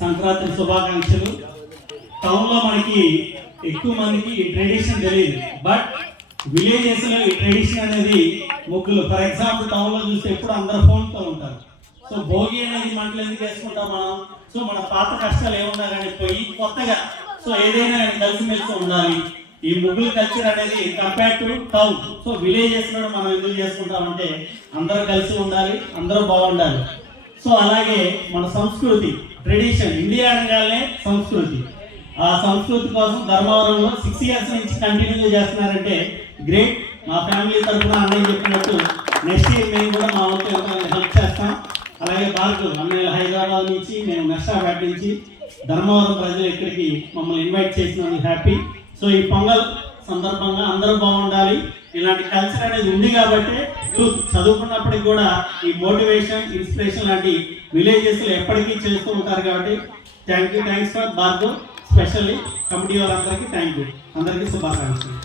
సంక్రాంతి శుభాకాంక్షలు. టౌన్ లో మనకి ఎక్కువ మందికి ఈ ట్రెడిషన్ తెలియదు, బట్ విలేజెస్ లో ఈ ట్రెడిషన్ అనేది ముగ్గులు. ఫర్ ఎగ్జాంపుల్ టౌన్ లో చూస్తే ఎప్పుడు అందరు ఫోన్ తో ఉంటారు. సో భోగి అనేది మంటలు ఎందుకు వేసుకుంటాం మనం? సో మన పాత కష్టాలు ఏమున్నా కానీ పోయి కొత్తగా సో ఏదైనా కానీ కలిసిమెలిసి ఉండాలి. ఈ ముగ్గులు కల్చర్ అనేది compare to town. So villages లో మనం ఎందుకు చేసుకుంటామంటే అందరూ కలిసి ఉండాలి, అందరూ బాగుండాలి. సో అలాగే మన సంస్కృతి ట్రెడిషన్, ఇండియా అనగానే సంస్కృతి. ఆ సంస్కృతి కోసం ధర్మవరంలో 6 years నుంచి కంటిన్యూ చేస్తున్నారంటే గ్రేట్. మా ఫ్యామిలీ తరఫున అన్నయ్య చెప్పినట్టు నెక్స్ట్ ఇయర్ మేము కూడా మా వంతు హెల్ప్ చేస్తాం. అలాగే భారత్ అన్నయ్య హైదరాబాద్ నుంచి, మేము నర్సాపేట నుంచి, ధర్మవరం ప్రజలు ఇక్కడికి మమ్మల్ని ఇన్వైట్ చేసినందుకు హ్యాపీ. సో ఈ పొంగల్ సందర్భంగా అందరూ బాగుండాలి. ఇలాంటి కల్చర్ అనేది ఉంది కాబట్టి యూత్ చదువుకున్నప్పటికి కూడా ఈ మోటివేషన్, ఇన్స్పిరేషన్ లాంటి విలేజెస్లో ఎప్పటికీ చేస్తూ ఉంటారు. కాబట్టి thanks for Bhargav, specially committee వాళ్ళందరికీ థ్యాంక్ యూ. అందరికీ శుభాకాంక్షలు.